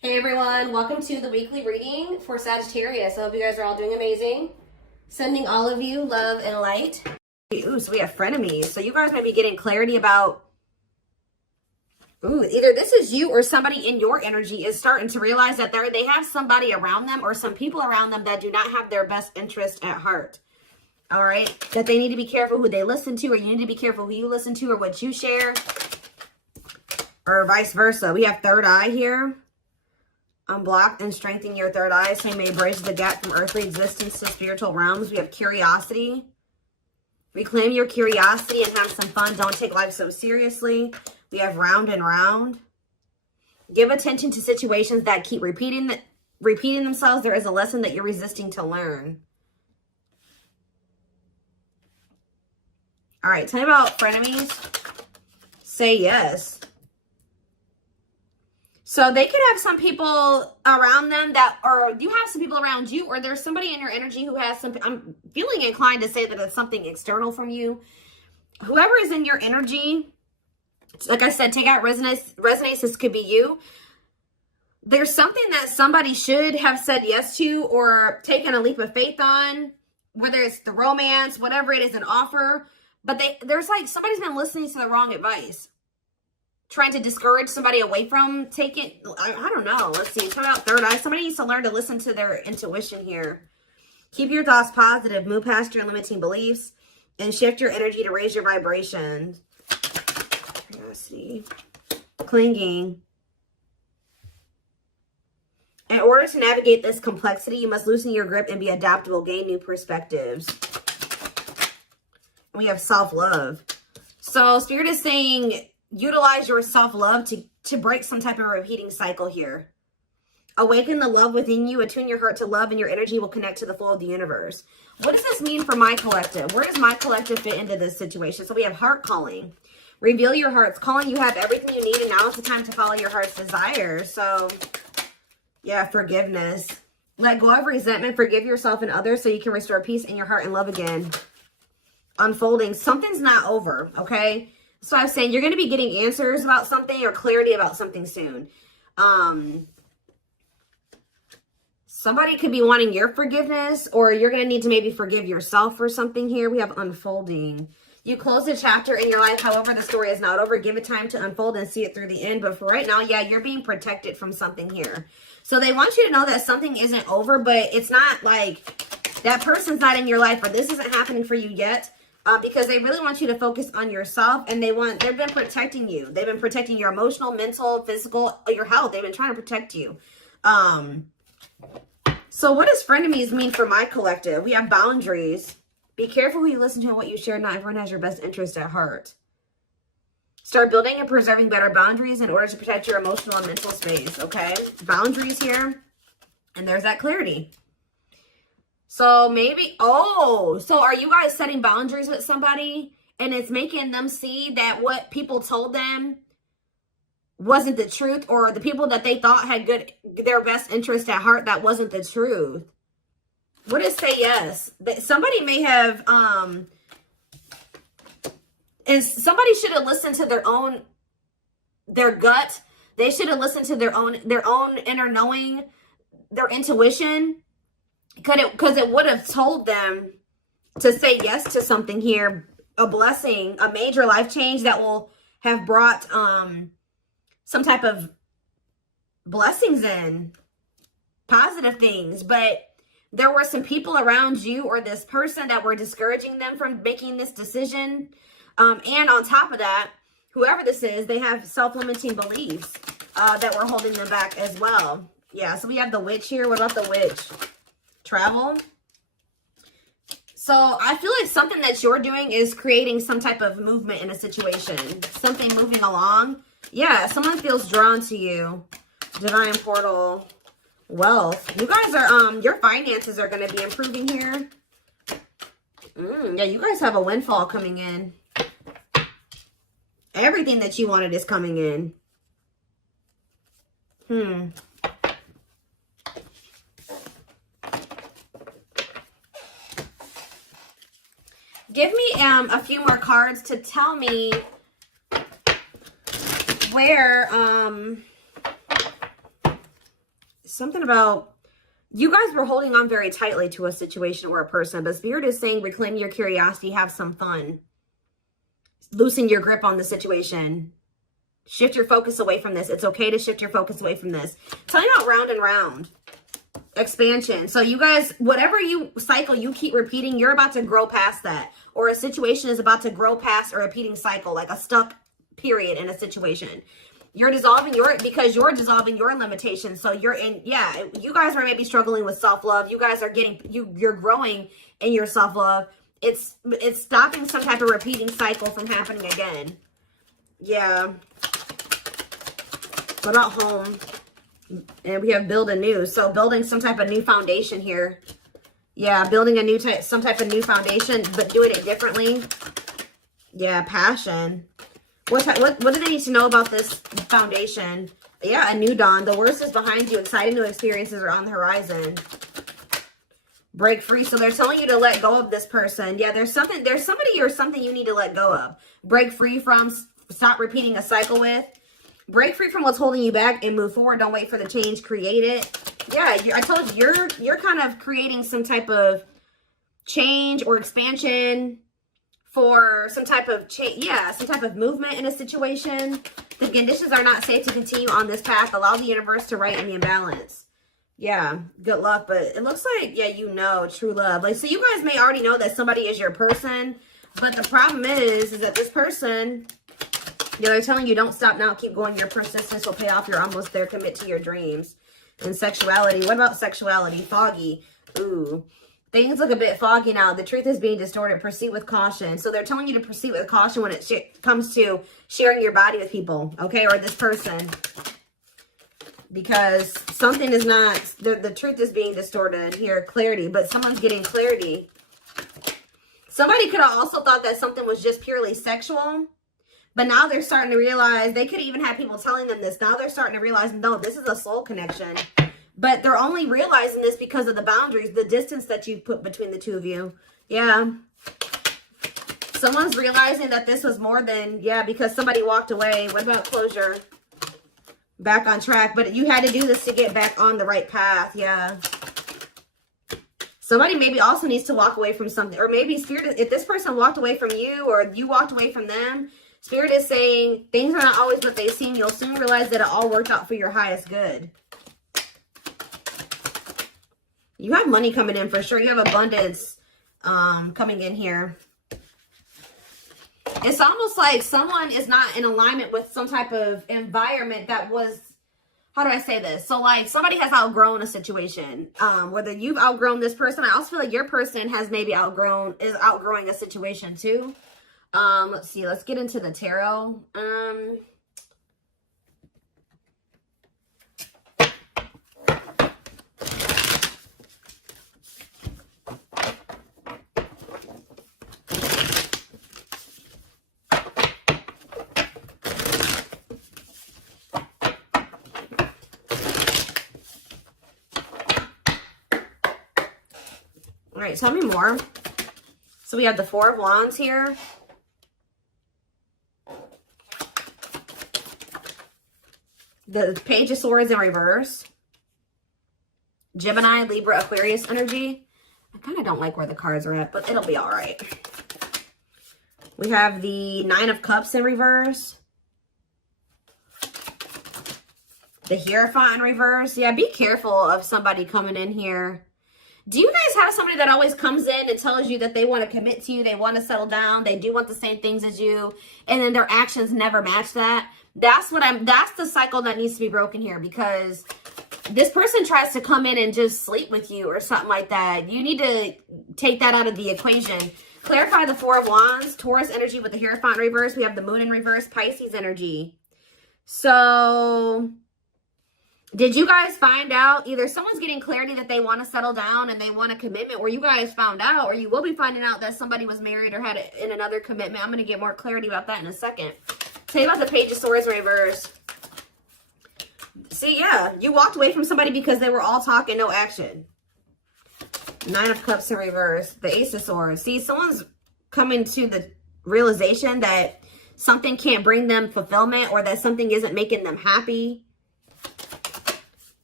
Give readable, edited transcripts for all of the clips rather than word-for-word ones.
Hey everyone, welcome to the weekly reading for Sagittarius. I hope you guys are all doing amazing. Sending all of you love and light. Ooh, so we have frenemies. So you guys might be getting clarity about, either this is you or somebody in your energy is starting to realize that they have somebody around them or some people around them that do not have their best interest at heart. All right? That they need to be careful who they listen to, or you need to be careful who you listen to or what you share, or vice versa. We have third eye here. Unblock and strengthen your third eye so you may bridge the gap from earthly existence to spiritual realms. We have curiosity. Reclaim your curiosity and have some fun. Don't take life so seriously. We have round and round. Give attention to situations that keep repeating themselves. There is a lesson that you're resisting to learn. All right, tell me about frenemies. Say yes. So they could have some people around them that, or you have some people around you, or there's somebody in your energy who has some, I'm feeling inclined to say that it's something external from you. Whoever is in your energy, like I said, take out resonance. This could be you. There's something that somebody should have said yes to or taken a leap of faith on, whether it's the romance, whatever it is, an offer. But there's like somebody's been listening to the wrong advice. Trying to discourage somebody away from taking, I don't know. Let's see. Talk about third eye. Somebody needs to learn to listen to their intuition here. Keep your thoughts positive. Move past your limiting beliefs and shift your energy to raise your vibration. Curiosity. Clinging. In order to navigate this complexity, you must loosen your grip and be adaptable. Gain new perspectives. We have self-love. So Spirit is saying, utilize your self-love to break some type of repeating cycle here. Awaken the love within you. Attune your heart to love, and your energy will connect to the flow of the universe. What does this mean for my collective? Where does my collective fit into this situation? So we have heart calling. Reveal your heart's calling. You have everything you need, and now is the time to follow your heart's desire. So, yeah, forgiveness. Let go of resentment. Forgive yourself and others so you can restore peace in your heart and love again. Unfolding. Something's not over, okay? So I was saying you're going to be getting answers about something or clarity about something soon. Somebody could be wanting your forgiveness, or you're going to need to maybe forgive yourself for something here. We have unfolding. You close a chapter in your life. However, the story is not over. Give it time to unfold and see it through the end. But for right now, yeah, you're being protected from something here. So they want you to know that something isn't over, but it's not like that person's not in your life, or this isn't happening for you yet. Because they really want you to focus on yourself, and they've been protecting you. They've been protecting your emotional, mental, physical, your health. They've been trying to protect you. So what does frenemies mean for my collective? We have boundaries. Be careful who you listen to and what you share. Not everyone has your best interest at heart. Start building and preserving better boundaries in order to protect your emotional and mental space, okay? Boundaries here. And there's that clarity. So maybe, so are you guys setting boundaries with somebody and it's making them see that what people told them wasn't the truth, or the people that they thought had their best interest at heart, that wasn't the truth? What is say yes? Somebody may have, and somebody should have listened to their gut. They should have listened to their own inner knowing, their intuition. Because it would have told them to say yes to something here, a blessing, a major life change that will have brought some type of blessings in, positive things. But there were some people around you or this person that were discouraging them from making this decision. And on top of that, whoever this is, they have self-limiting beliefs that were holding them back as well. Yeah, so we have the witch here. What about the witch? Travel. So I feel like something that you're doing is creating some type of movement in a situation. Something moving along. Yeah, someone feels drawn to you. Divine portal. Wealth. You guys are, your finances are going to be improving here. Yeah, you guys have a windfall coming in. Everything that you wanted is coming in. Give me a few more cards to tell me where something about you guys were holding on very tightly to a situation or a person, but Spirit is saying reclaim your curiosity, have some fun. Loosen your grip on the situation. Shift your focus away from this. It's okay to shift your focus away from this. Tell you about round and round. Expansion. So you guys, whatever cycle you keep repeating, you're about to grow past that. Or a situation is about to grow past a repeating cycle, like a stuck period in a situation. You're dissolving because you're dissolving your limitations. So you're in, yeah, you guys are maybe struggling with self-love. You guys are getting, you're growing in your self-love. It's stopping some type of repeating cycle from happening again. Yeah. What about home? And we have build anew. So building some type of new foundation here. Yeah, building a new some type of new foundation, but doing it differently. Yeah, passion. What do they need to know about this foundation? Yeah, a new dawn. The worst is behind you. Exciting new experiences are on the horizon. Break free. So they're telling you to let go of this person. Yeah, there's somebody or something you need to let go of. Break free from, stop repeating a cycle with. Break free from what's holding you back and move forward. Don't wait for the change. Create it. Yeah, I told you, you're kind of creating some type of change or expansion for some type of change. Yeah, some type of movement in a situation. The conditions are not safe to continue on this path. Allow the universe to right the imbalance. Yeah, good luck. But it looks like, yeah, you know, true love. Like, so you guys may already know that somebody is your person. But the problem is that this person, yeah, they're telling you don't stop now. Keep going. Your persistence will pay off. You're almost there. Commit to your dreams. And sexuality. What about sexuality? Foggy. Ooh. Things look a bit foggy now. The truth is being distorted. Proceed with caution. So they're telling you to proceed with caution when it comes to sharing your body with people. Okay? Or this person. Because something is not... The truth is being distorted here. Clarity. But someone's getting clarity. Somebody could have also thought that something was just purely sexual. But now they're starting to realize, they could even have people telling them this. Now they're starting to realize, no, this is a soul connection. But they're only realizing this because of the boundaries, the distance that you put between the two of you. Yeah. Someone's realizing that this was more than, yeah, because somebody walked away. What about closure? Back on track. But you had to do this to get back on the right path. Yeah. Somebody maybe also needs to walk away from something. Or maybe Spirit, if this person walked away from you or you walked away from them, Spirit is saying things are not always what they seem. You'll soon realize that it all worked out for your highest good. You have money coming in for sure. You have abundance coming in here. It's almost like someone is not in alignment with some type of environment that was, how do I say this? So like somebody has outgrown a situation. Whether you've outgrown this person, I also feel like your person has maybe outgrowing a situation too. Let's see. Let's get into the tarot. All right, tell me more. So we have the Four of Wands here. The Page of Swords in reverse. Gemini, Libra, Aquarius energy. I kind of don't like where the cards are at, but it'll be all right. We have the Nine of Cups in reverse. The Hierophant in reverse. Yeah, be careful of somebody coming in here. Do you guys have somebody that always comes in and tells you that they want to commit to you, they want to settle down, they do want the same things as you, and then their actions never match that? That's the cycle that needs to be broken here, because this person tries to come in and just sleep with you or something like that. You need to take that out of the equation. Clarify the Four of Wands, Taurus energy with the Hierophant in reverse. We have the Moon in reverse, Pisces energy. So did you guys find out? Either someone's getting clarity that they want to settle down and they want a commitment, or you guys found out, or you will be finding out that somebody was married or had in another commitment. I'm going to get more clarity about that in a second. Tell you about the Page of Swords in reverse. See, yeah, you walked away from somebody because they were all talk and no action. Nine of Cups in reverse. The Ace of Swords. See, someone's coming to the realization that something can't bring them fulfillment, or that something isn't making them happy.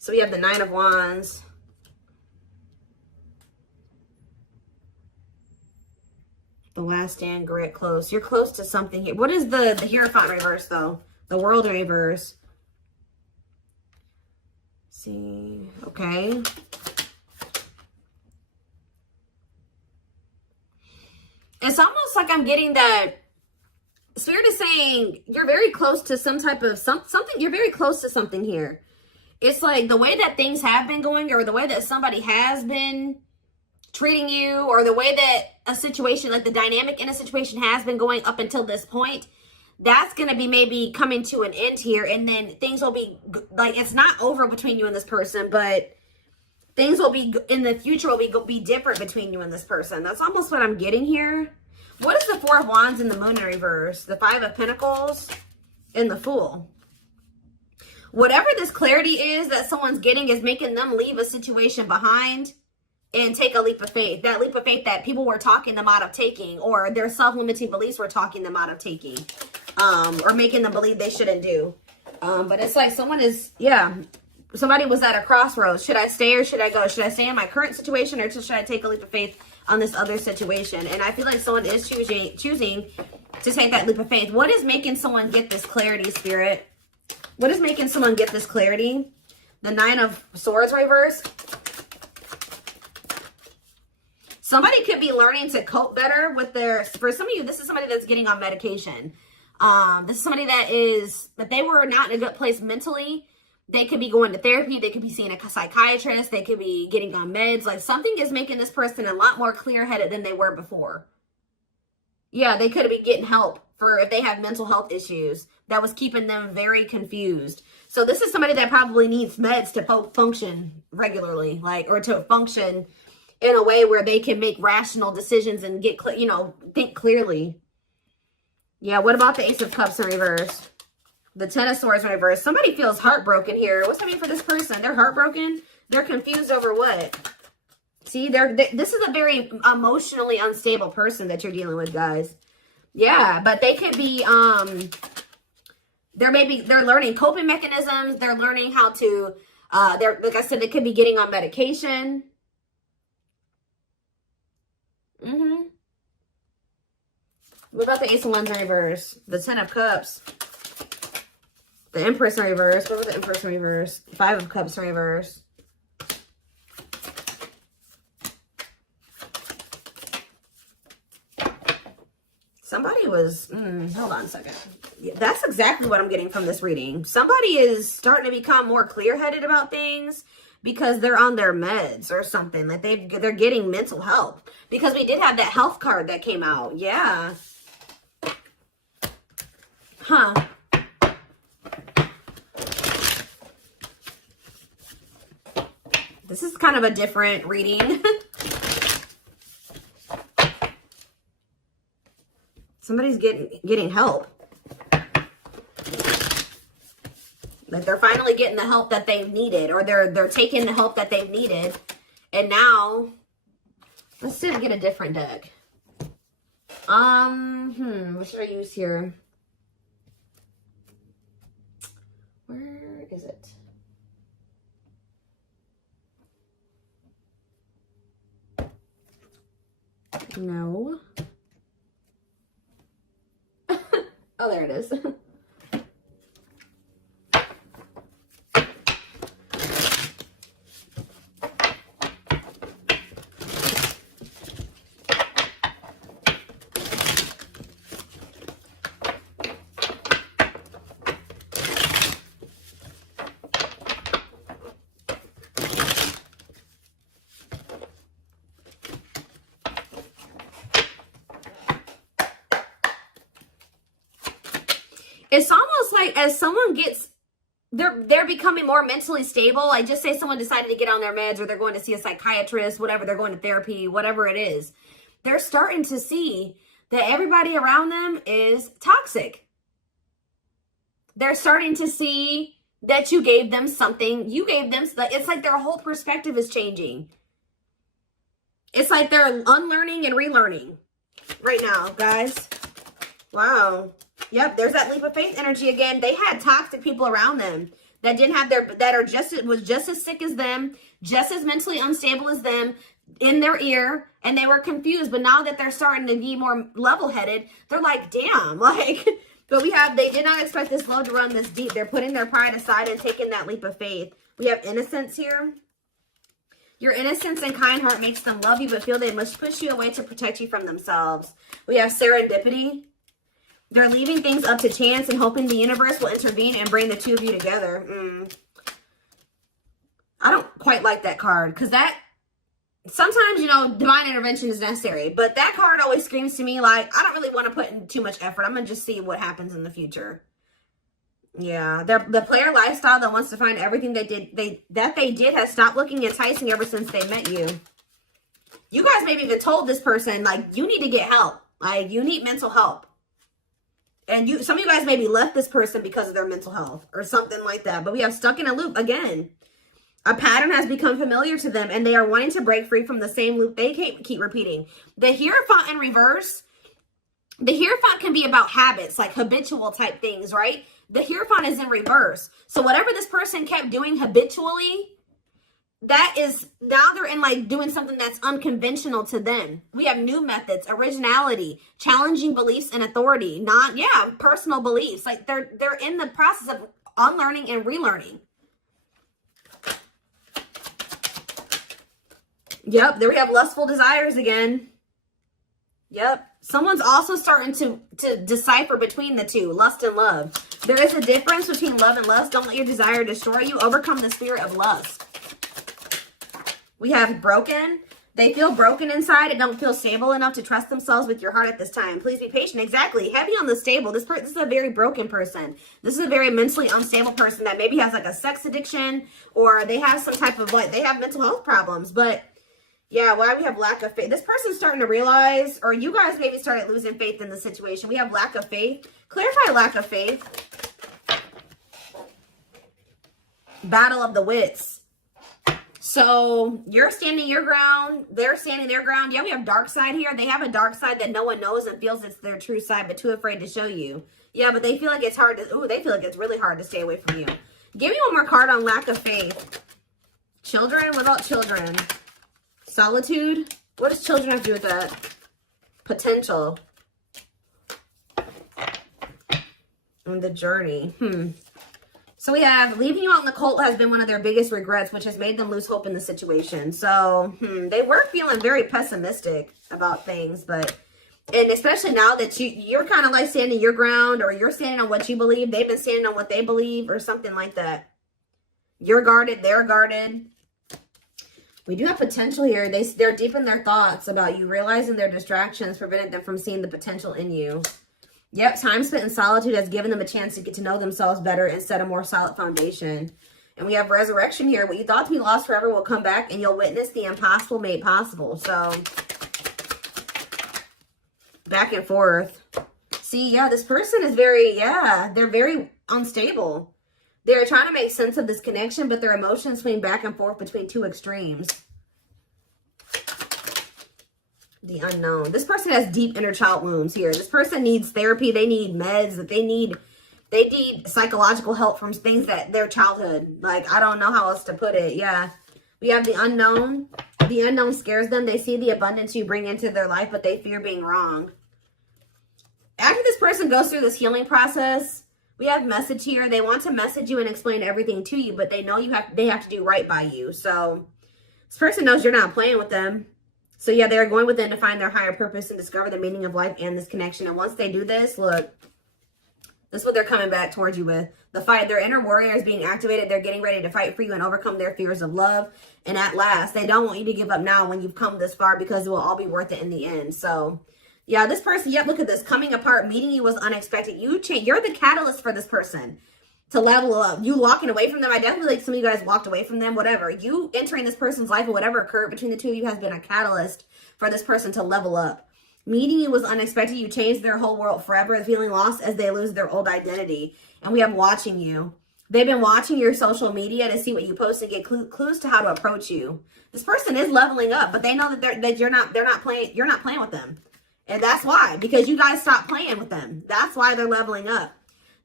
So we have the 9 of Wands. The Last Stand, grit, close. You're close to something here. What is the Hierophant reverse, though? The World reverse. Let's see. Okay. It's almost like I'm getting that Spirit is saying you're very close to some type of something. You're very close to something here. It's like the way that things have been going, or the way that somebody has been treating you, or the way that a situation, like the dynamic in a situation has been going up until this point, that's going to be maybe coming to an end here. And then things will be like, it's not over between you and this person, but things will be in the future will be different between you and this person. That's almost what I'm getting here. What is the 4 of Wands in the Moon in reverse? The 5 of Pentacles and the Fool. Whatever this clarity is that someone's getting is making them leave a situation behind and take a leap of faith. That leap of faith that people were talking them out of taking, or their self-limiting beliefs were talking them out of taking, or making them believe they shouldn't do. But it's like someone is, yeah, somebody was at a crossroads. Should I stay or should I go? Should I stay in my current situation, or should I take a leap of faith on this other situation? And I feel like someone is choosing to take that leap of faith. What is making someone get this clarity, Spirit? What is making someone get this clarity? The 9 of Swords reverse. Somebody could be learning to cope better with their, for some of you, this is somebody that's getting on medication. This is somebody that they were not in a good place mentally. They could be going to therapy. They could be seeing a psychiatrist. They could be getting on meds. Like something is making this person a lot more clear-headed than they were before. Yeah, they could be getting help for if they have mental health issues that was keeping them very confused. So this is somebody that probably needs meds to function regularly, like, or to function in a way where they can make rational decisions and get, think clearly. Yeah, what about the Ace of Cups in reverse? The 10 of Swords in reverse. Somebody feels heartbroken here. What's that mean for this person? They're heartbroken? They're confused over what? See, this is a very emotionally unstable person that you're dealing with, guys. Yeah, but they could be, they're learning coping mechanisms. They're learning how to, like I said, they could be getting on medication. What about the Ace of Wands in reverse? The 10 of Cups. The Empress in reverse. What was the Empress in reverse? 5 of Cups in reverse. Somebody was, hold on a second. Yeah, that's exactly what I'm getting from this reading. Somebody is starting to become more clear-headed about things because they're on their meds or something. Like they're getting mental help. Because we did have that health card that came out. Yeah. Huh. This is kind of a different reading. Somebody's getting help. Like they're finally getting the help that they've needed, or they're taking the help that they've needed. And now, let's see if I get a different deck. What should I use here? Where is it? No. Oh, there it is. It's almost like as someone gets, they're becoming more mentally stable. Like just say someone decided to get on their meds, or they're going to see a psychiatrist, whatever, they're going to therapy, whatever it is. They're starting to see that everybody around them is toxic. They're starting to see that you gave them something. It's like their whole perspective is changing. It's like they're unlearning and relearning right now, guys. Wow. Yep, there's that leap of faith energy again. They had toxic people around them. that didn't have that are was just as sick as them, just as mentally unstable as them, in their ear, and they were confused. But now that they're starting to be more level-headed, they're like, damn, like, but they did not expect this love to run this deep. They're putting their pride aside and taking that leap of faith. We have innocence here. Your innocence and kind heart makes them love you, but feel they must push you away to protect you from themselves. We have serendipity. They're leaving things up to chance and hoping the universe will intervene and bring the two of you together. I don't quite like that card, because that, sometimes, you know, divine intervention is necessary. But that card always screams to me like, I don't really want to put in too much effort. I'm going to just see what happens in the future. Yeah, the player lifestyle that wants to find everything they did has stopped looking enticing ever since they met you. You guys maybe even told this person, like, you need to get help. Like, you need mental help. And some of you guys maybe left this person because of their mental health or something like that. But we have stuck in a loop again. A pattern has become familiar to them, and they are wanting to break free from the same loop they keep repeating. The Hierophant in reverse, the Hierophant can be about habits, like habitual type things, right? The Hierophant is in reverse. So whatever this person kept doing habitually, that is, now they're in like doing something that's unconventional to them. We have new methods, originality, challenging beliefs and authority, personal beliefs. Like they're in the process of unlearning and relearning. Yep, there we have lustful desires again. Yep. Someone's also starting to decipher between the two, lust and love. There is a difference between love and lust. Don't let your desire destroy you. Overcome the spirit of lust. We have broken. They feel broken inside and don't feel stable enough to trust themselves with your heart at this time. Please be patient. Exactly. Heavy on the stable. This is a very broken person. This is a very mentally unstable person that maybe has like a sex addiction, or they have some type of they have mental health problems. But yeah, why we have lack of faith. This person's starting to realize, or you guys maybe started losing faith in the situation. We have lack of faith. Clarify lack of faith. Battle of the wits. So you're standing your ground. They're standing their ground. Yeah, we have dark side here. They have a dark side that no one knows and feels it's their true side, but too afraid to show you. Yeah, but they feel like it's hard to, they feel like it's really hard to stay away from you. Give me one more card on lack of faith. Children, what about children? Solitude. What does children have to do with that? Potential. And the journey. So we have leaving you out in the cold has been one of their biggest regrets, which has made them lose hope in the situation. So they were feeling very pessimistic about things, and especially now that you're kind of like standing your ground, or you're standing on what you believe. They've been standing on what they believe, or something like that. You're guarded. They're guarded. We do have potential here. They're deep in their thoughts about you, realizing their distractions prevented them from seeing the potential in you. Yep, time spent in solitude has given them a chance to get to know themselves better and set a more solid foundation. And we have resurrection here. What you thought to be lost forever will come back, and you'll witness the impossible made possible. So, back and forth. See, yeah, this person is they're very unstable. They're trying to make sense of this connection, but their emotions swing back and forth between two extremes. The unknown. This person has deep inner child wounds here. This person needs therapy. They need meds. They need psychological help from things that their childhood. Like, I don't know how else to put it. Yeah. We have the unknown. The unknown scares them. They see the abundance you bring into their life, but they fear being wrong. After this person goes through this healing process, we have message here. They want to message you and explain everything to you, but they know they have to do right by you. So this person knows you're not playing with them. So yeah, they're going within to find their higher purpose and discover the meaning of life and this connection. And once they do this, look, this is what they're coming back towards you with. The fight. Their inner warrior is being activated. They're getting ready to fight for you and overcome their fears of love. And at last, they don't want you to give up now when you've come this far, because it will all be worth it in the end. So yeah, this person, look at this. Coming apart, meeting you was unexpected. You're the catalyst for this person to level up. You walking away from them. I definitely like some of you guys walked away from them, whatever. You entering this person's life or whatever occurred between the two of you has been a catalyst for this person to level up. Meeting you was unexpected. You changed their whole world forever, feeling lost as they lose their old identity. And we have watching you. They've been watching your social media to see what you post and get clues to how to approach you. This person is leveling up, but they know that you're not playing with them. And that's why, because you guys stopped playing with them. That's why they're leveling up.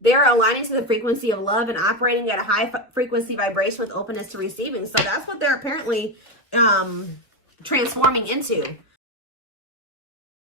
They're aligning to the frequency of love and operating at a high frequency vibration with openness to receiving. So that's what they're apparently transforming into.